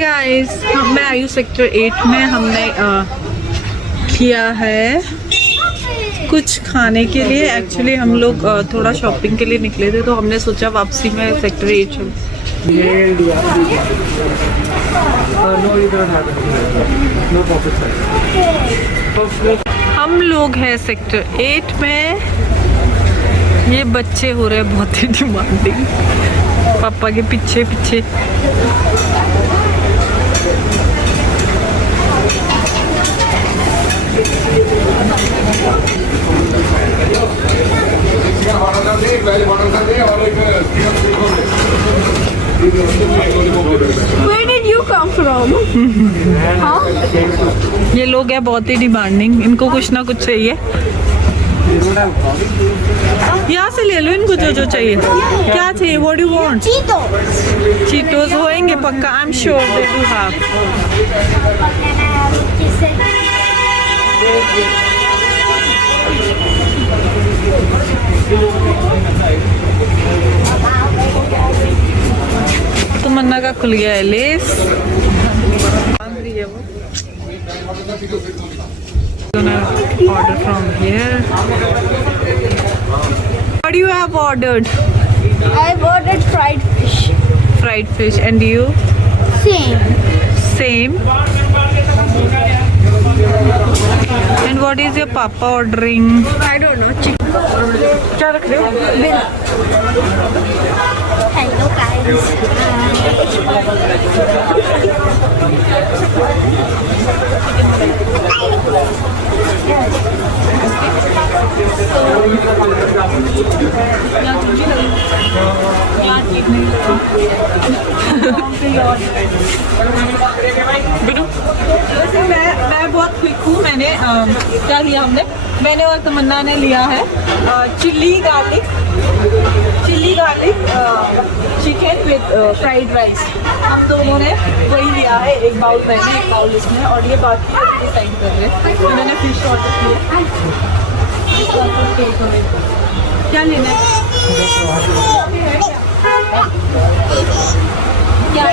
Guys, मैं आयु sector 8 में हमने किया है कुछ खाने के लिए। एक्चुअली हम लोग थोड़ा शॉपिंग के लिए निकले थे, तो हमने सोचा वापसी में सेक्टर 8 चल। हम लोग हैं सेक्टर 8 में। ये बच्चे हो रहे हैं बहुत ही डिमांडिंग, पापा के पीछे पीछे। Where did you come from? हाँ? ये लोग हैं बहुत ही डिमांडिंग, इनको कुछ ना कुछ चाहिए। यहाँ से ले लो इनको जो जो चाहिए। क्या चाहिए? What do you want? Cheetos. Cheetos होएंगे पक्का। I'm sure they do have. तमन्ना का खुल गया है less. Order from here. What do you have ordered? I've ordered fried fish. Fried fish. And you? Same. Same. And what is your papa ordering? I don't know. Chicken. क्या रख रहे हो? Hello guys. वैसे मैं बहुत quick हूँ। मैंने क्या लिया मैंने और तमन्ना ने लिया है chilli garlic chicken with fried rice. हम दोनों ने वही लिया है। एक बाउल मैंने, एक बाउल इसमें, और ये बाकी डिसाइड कर रहे हैं। मैंने फिश ऑर्डर किया। क्या लेना है? क्या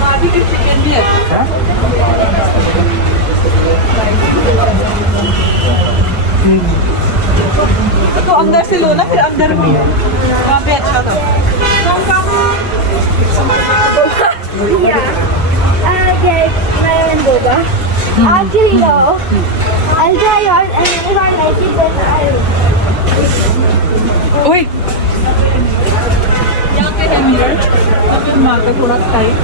बारबेक्यू चिकन भी है। तो अंदर से लो ना, फिर अंदर में वहाँ पे अच्छा था। I'll try yours, and if I like it, then I'll. ओए, यहाँ पे है मिरर, और फिर मार्कर थोड़ा टाइट।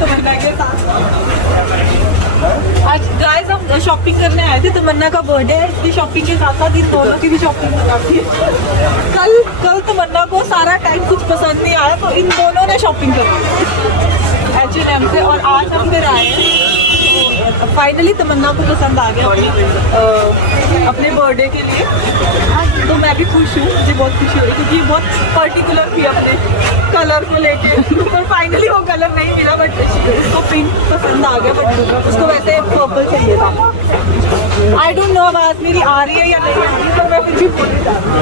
तमन्ना के साथ आज गाइस हम शॉपिंग करने आए थे। तमन्ना का बर्थडे है, इसकी शॉपिंग के साथ साथ इन दोनों की भी शॉपिंग हो जाती है। कल तमन्ना को सारा टाइम कुछ पसंद नहीं आया, तो इन दोनों ने शॉपिंग करी H&M से। और आज हम फिर आए हैं, तो फाइनली तमन्ना को पसंद आ गया अपने बर्थडे के लिए। तो मैं भी खुश हूँ, मुझे बहुत खुशी हुई, क्योंकि बहुत पर्टिकुलर थी अपने कलर को लेके। तो फाइनली वो कलर नहीं मिला, बट उसको पिंक पसंद आ गया, बट उसको वैसे पर्पल चाहिए था। आई डोंट नो आवाज़ मेरी आ रही है या नहीं आ रही है, तो मैं फिर भी बोलना चाहती हूँ।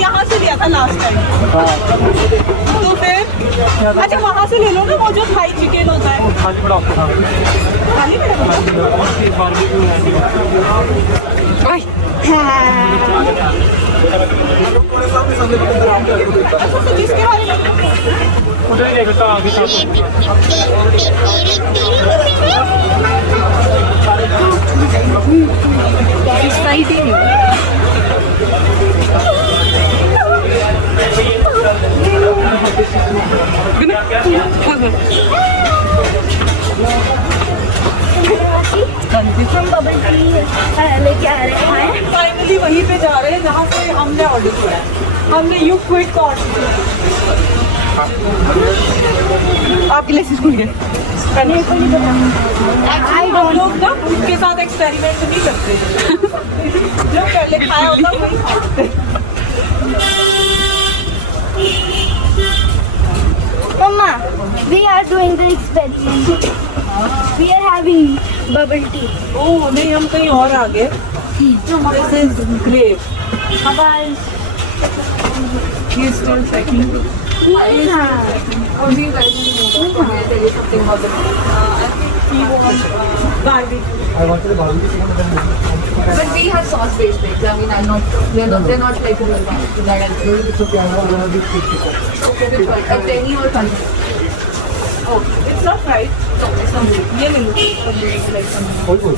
यहाँ से लिया था लास्ट टाइम, तो फिर अच्छा वहाँ से ले लो ना, वो जो थाई चिकन होता है। खाली पड़ा किसके बारे हम बबल टी लेके आ रहे हैं। फाइनली वहीं पे जा रहे हैं जहाँ से हमने ऑर्डर किया है। हमने यू क्विक का ऑर्डर किया। आपके लिए स्कूल गए। हम लोग ना उसके साथ एक्सपेरिमेंट नहीं करते। जो पहले खाया होता वही खाते। Mama, we are doing the experiment. We are having bubble tea. ओह नहीं, हम कहीं और आ गए। This is grave. Bye. He is still checking. Yeah. What do you guys want? Can I tell you something about them? I think he wants garlic. I wanted the barbecue chicken, but then But we have sauce-based bakes. I mean, they're not like that. it's okay. I want to be quick chicken. Okay, which one? A penny or paneer? Oh, it's not fried. No, it's not good. ये ले लो. Like some- Hold on.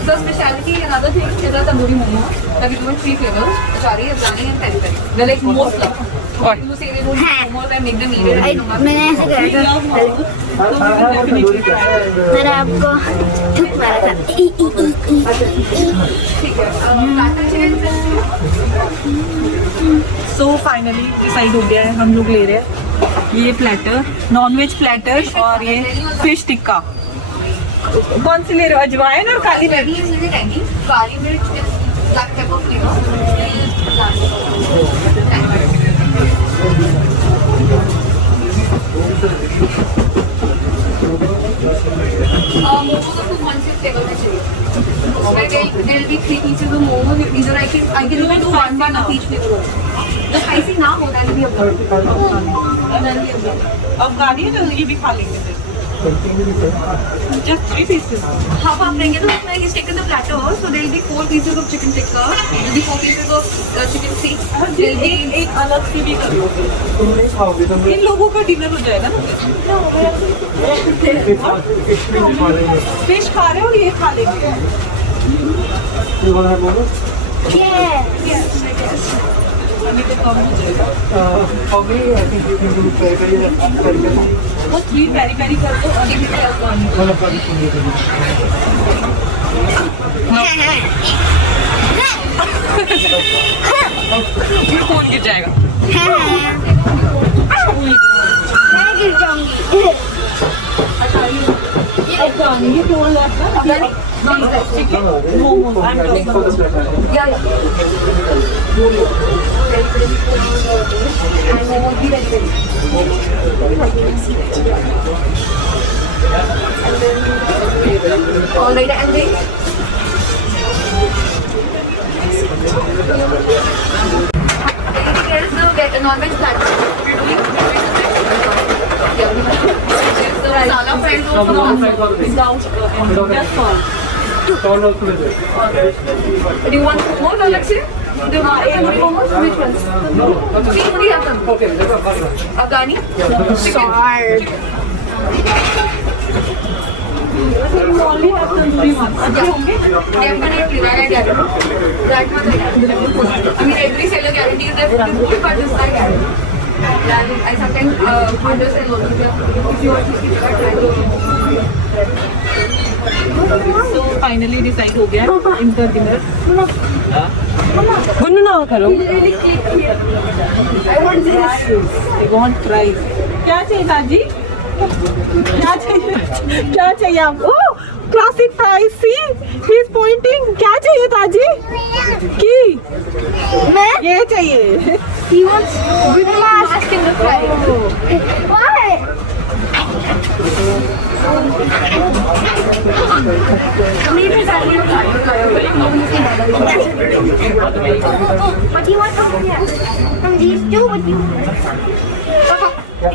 The specialty, another thing, is a tandoori momo. That we do in 3 flavors: achari, afghani, and peri peri. They're like most loved. People say they don't eat momos, I make them eat it. मैंने ऐसे करा We था love momos, so we will definitely try it. मैंने आपको थूक मारा था ठीक है. Platter chicken. So finally decide हो गया है, हम लोग ले रहे हैं ये प्लेटर, नॉनवेज प्लेटर और ये फिश टिक्का. कौन सी ले रहे हो, अजवाइन और काली मिर्च? Curry is little tangy. Kali mirch is black pepper flavor. Momos of 200 flavor में चाहिए. उसमें there'll be 3 pieces of momos. Either I can even do one of each flavor. The spicy ना हो, that'll be a good. अफगानी है तो ये भी खा लेंगे फिर. Just 3 pieces. Half आप लेंगे तो उसमें he's taken the platter, so there'll be 4 pieces of chicken tikka. There'll be 4 pieces of chicken feet. There'll be एक अलग सी भी कर लो. तुम नहीं खाओगे तो इन लोगों का डिनर हो जाएगा ना. फिश खा रहे हो, ये खा लेंगे. you want to have momos? Yeah. अभी तो कम हो जाएगा. For me, I think you can do very वो 3 पेरी पेरी कर दो और एक अफगानी. one of the ये कौन गिर जाएगा? मैं गिर जाऊंगी अफगानी ये टोल लेफ्ट ना. Chicken momos I am talking about. yeah. And momos be very very. Alright, and then here's the non-veg platter. We're doing the masala fried Without and just salt. All also with it. Do you want more, Alexei? The momos? Which ones? We only have them. Okay, let's have one. Afghani? You only have tandoori ones. अच्छे होंगे? Definitely, that I get it. That much I get it. I mean, every seller guarantees that this is good, but this I get it. Yeah, I sometimes undersell also. If you want to see that, I do. So finally decide हो गया इनका dinner. गुनगुना करो. Really click here. I want this. I want fries. क्या चाहिए ताजी? क्या चाहिए? क्या चाहिए आपको? Classic fries. See he is pointing. क्या चाहिए ताजी? की मैं ये चाहिए. he wants good mask in the fry why but he wants from these two but you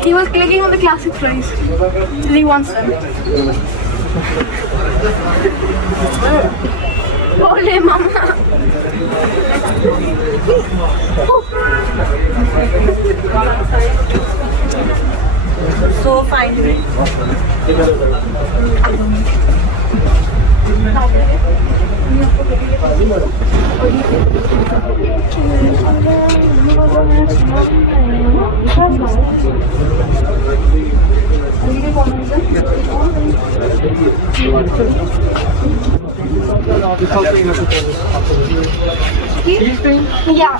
He was clicking on the classic fries. He wants them. Ole mama So finally It's also you have to tell These things? yeah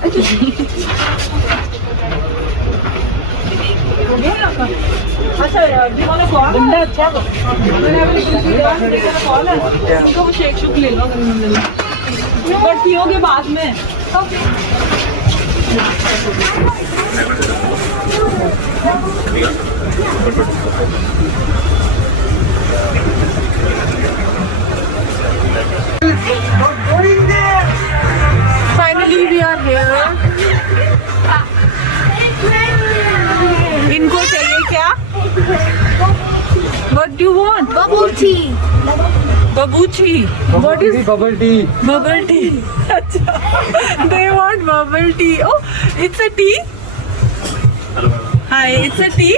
अच्छा यार जी वाला call बंदा अच्छा call है इनको वो shake शुक ले लो but पियोगे बाद में. Finally we are here. इनको चाहिए क्या? What do you want? Bubble tea. Babuchi. What is bubble tea? bubble tea? अच्छा, they want bubble tea. Oh, it's a tea. Hi, it's a tea.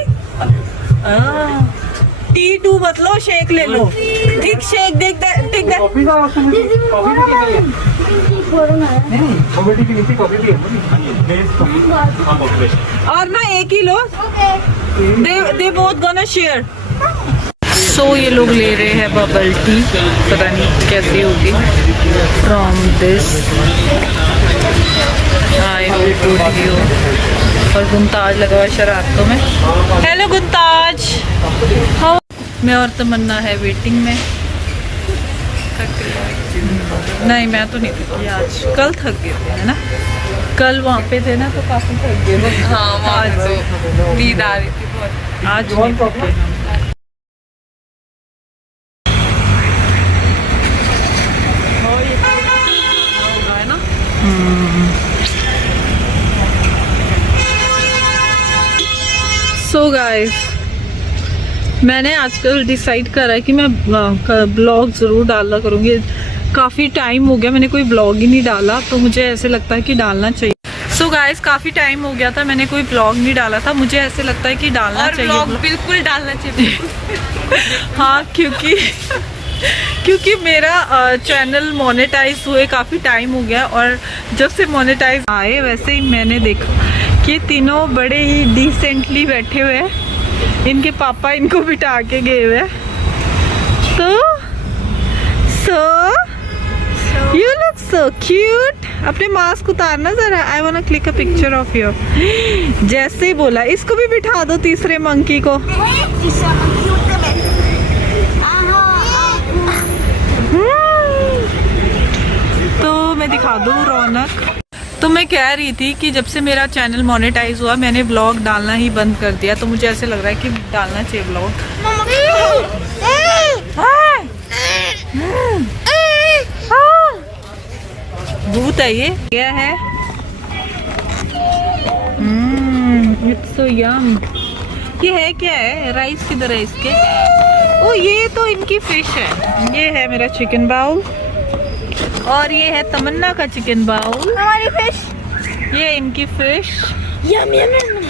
Tea too मतलब shake ले लो। ठीक shake देख ठीक दे। कॉफी का कॉफी भी नहीं है। नहीं बबल टी के नीचे कॉफी भी है। और ना एक ही लो। They both gonna share. So ये लोग ले रहे हैं बबल टी, पता नहीं कैसी होगी। From this I hope good you. और गुंताज लगा हुआ शरारतों में। Hello Guntaj, how? मैं और तमन्ना है वेटिंग में। नहीं मैं तो नहीं थकी आज, कल थक गए थे है ना, कल वहाँ पे थे ना तो काफी थक गए थे। हाँ आज तो नींद आ रही थी बहुत, आज नहीं थके हम। सो गाइस, मैंने आजकल डिसाइड करा है कि मैं ब्लॉग ज़रूर डाला करूँगी। काफ़ी टाइम हो गया मैंने कोई ब्लॉग ही नहीं डाला, तो मुझे ऐसे लगता है कि डालना चाहिए। सो गाइस, काफ़ी टाइम हो गया था मैंने कोई ब्लॉग नहीं डाला था, मुझे ऐसे लगता है कि डालना चाहिए। ब्लॉग बिल्कुल डालना चाहिए। हाँ, क्योंकि मेरा चैनल मोनेटाइज हुए काफ़ी टाइम हो गया, और जब से मोनेटाइज आए वैसे ही मैंने देखा कि तीनों बड़े ही डिसेंटली बैठे हुए हैं। इनके पापा इनको बिठा के गए हुए हैं। So you look so cute. अपने मास्क उतारना जरा। I wanna click a picture of you. जैसे ही बोला, इसको भी बिठा दो तीसरे मंकी को। तो मैं दिखा दूँ रौनक। तो मैं कह रही थी कि जब से मेरा चैनल मोनेटाइज हुआ मैंने ब्लॉग डालना ही बंद कर दिया, तो मुझे ऐसे लग रहा है कि डालना चाहिए ब्लॉग। भूत है ये, क्या है? इट्स सो यम। ये है क्या है? राइस किधर है इसके? ओ ये तो इनकी फिश है। ये है मेरा चिकन बाउल, और ये है तमन्ना का चिकन बाउल। हमारी फिश। ये इनकी fish. Yum yum yum.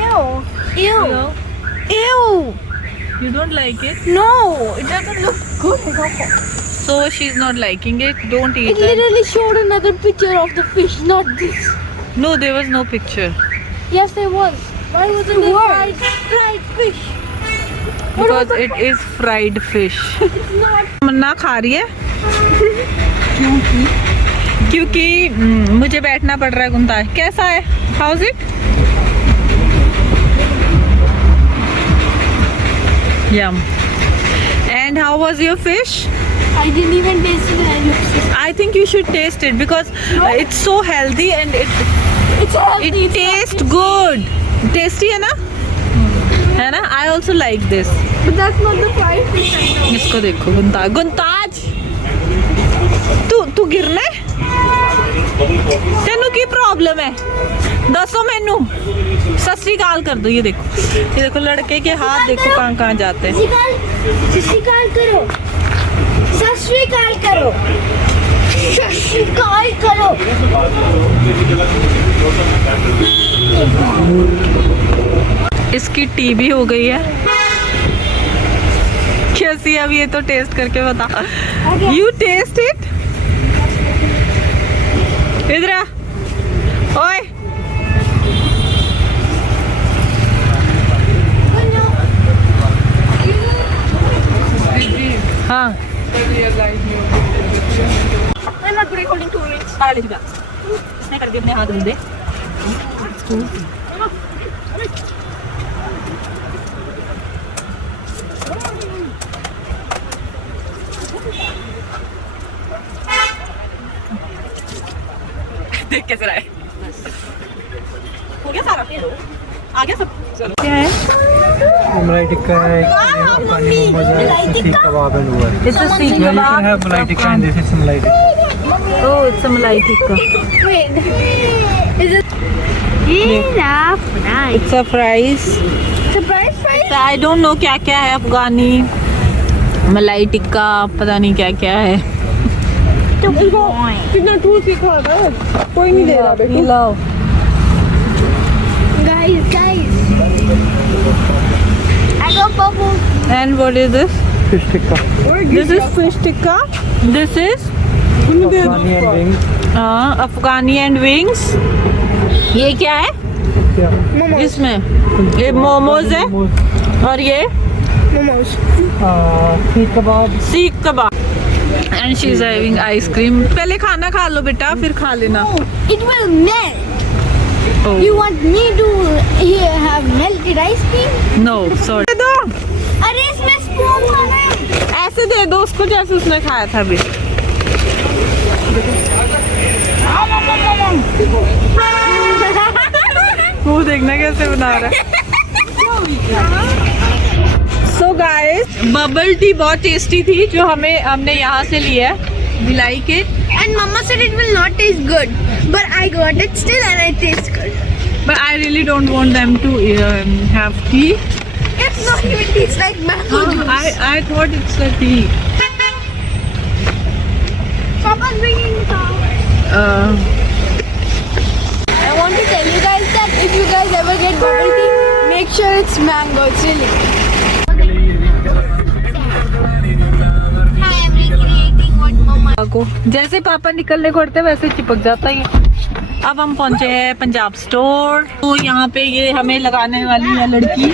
Ew. Ew. You don't like it? No, it doesn't look good at all. So she's not liking it. Don't eat It it. literally showed another picture of the fish, not this. No, there was no picture. Yes, there was. Why wasn't it fried fish? Because it is fried fish. It's not. तमन्ना खा रही है क्योंकि मुझे बैठना पड़ रहा है। गुंताज कैसा है? How is it? Yum. And how was your fish? I didn't even taste it and I looked sick. I think you should taste it because it's so healthy and it It's tastes good. Tasty है ना? है ना? I also like this. But that's not the fried fish I know. इसको देखो गुंताज। गुंताज तू गिरना है? तेनू की प्रॉब्लम है? दसो मैनू। सत श्री अकाल कर दो। ये देखो लड़के के हाथ देखो कहाँ जाते हैं। सस्रीकाल करो। सस्रीकाल करो। सस्रीकाल करो। इसकी टीबी हो गई है। कैसी है? अब ये तो टेस्ट करके बता। You taste it. इधर आ। ओए हाँ। I'm not good at holding 2 minutes. इसने कर दिया अपने हाथ गंदे। देख कैसे रहा है। हो गया सारा? आ गया सब? क्या है? मलाई टिक्का है, अफगानी मोमोज है, सीख कबाब है, वो है। It's a seekh Yeah, you can kebab. have मलाई टिक्का and this is मलाई tikka. Oh, it's a malai tikka. Wait. Is it? Yeah, nice. It's a fries. Surprise price? I don't know क्या क्या है, अफगानी मलाई टिक्का, पता नहीं क्या क्या है. कितना टूल सिखा रहा है, कोई नहीं दे रहा बेटा. Pilau. Guys. I got bubbles. And what is this? Fish tikka. This is fish tikka. This is Afghani and wings. Afghani and wings. ये क्या है? क्या? इसमें ये मोमोज है और ये Momos. सीख कबाब. सीख कबाब. And she's having ice cream. पहले खाना खा लो बेटा, फिर खा लेना. It will melt. Oh. You want me to have melted ice cream? No, sorry. दे दो. अरे इसमें spoon वाला है. ऐसे दे दो उसको जैसे उसने खाया था अभी. वो देखना कैसे बना रहा है. So guys, बबल टी बहुत टेस्टी थी जो हमने यहाँ से लिया है. We like it. And Mama said it will not taste good, but I got it still and it tastes good. But I really don't want them to have tea. It's not even tastes like mango juice. I thought it's a tea. Papa's bringing some. I want to tell you guys that if you guys ever get bubble tea, make sure it's mango. It's really good. Hi, I'm recreating what Mama. को जैसे पापा निकलने को होते वैसे चिपक जाता है. अब हम पहुंचे हैं पंजाब स्टोर. तो यहाँ पे ये हमें लगाने वाली है लड़की.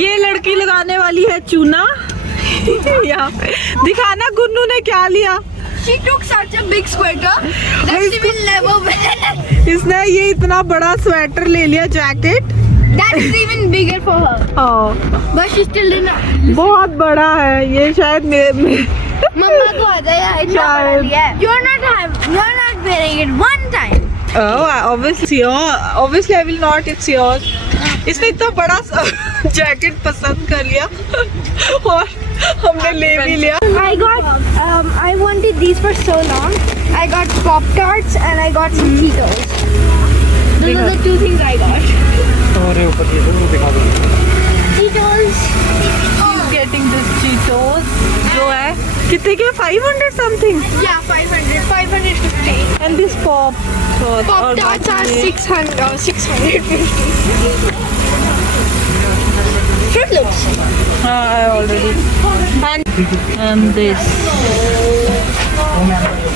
ये लड़की लगाने वाली है चूना. यहाँ पे दिखाना गुन्नू ने क्या लिया. She took such a big sweater that she will never wear. इसने ये इतना बड़ा स्वेटर ले लिया, jacket. That is even bigger for her. हाँ, But she still didn't. बहुत बड़ा है ये. शायद Mama को आता है इतना बड़ा शायद. लिया है. You're not wearing it one time. obviously I will not. It's yours. इसने इतना बड़ा जैकेट पसंद कर लिया और हमने ले भी लिया. I wanted these for so long. I got Pop-Tarts and I got some Cheetos. Those are the two things I got. और ऊपर ये दोनों दिखा दो. Cheetos. She's getting this Cheetos जो है कितने के 500 something. Yeah, 550. And this Pop-Tarts are 650. Fruit Loops. I already. And this.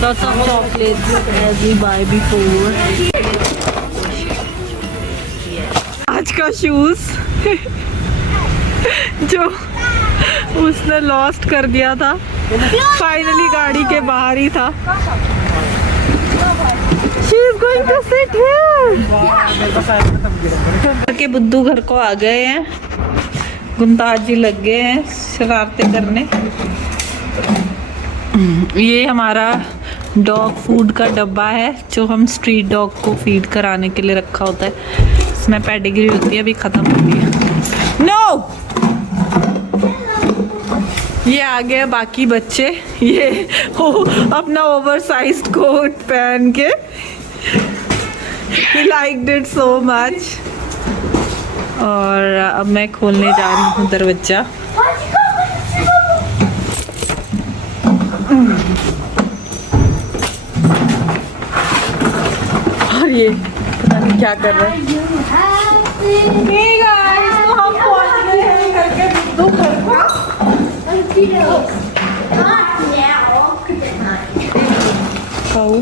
Lots of chocolates as we buy before. आज का शूज जो उसने लॉस्ट कर दिया था, फाइनली गाड़ी के बाहर ही था. She is going to sit here. के बुद्धू घर को आ गए हैं. गुमताज जी लग गए हैं शरारतें करने. ये हमारा डॉग फूड का डब्बा है जो हम स्ट्रीट डॉग को फीड कराने के लिए रखा होता है. इसमें पेडिग्री होती है, अभी ख़त्म हो गई है. नो, ये आ गए बाकी बच्चे. ये अपना ओवरसाइज्ड कोट पहन के. He liked it so much. और अब मैं खोलने जा रही हूँ दरवाजा. और ये पता नहीं क्या कर रहा है. Hey guys, तो हम पहुँच गए हैं घर के बुद्धू घर को. खाओ.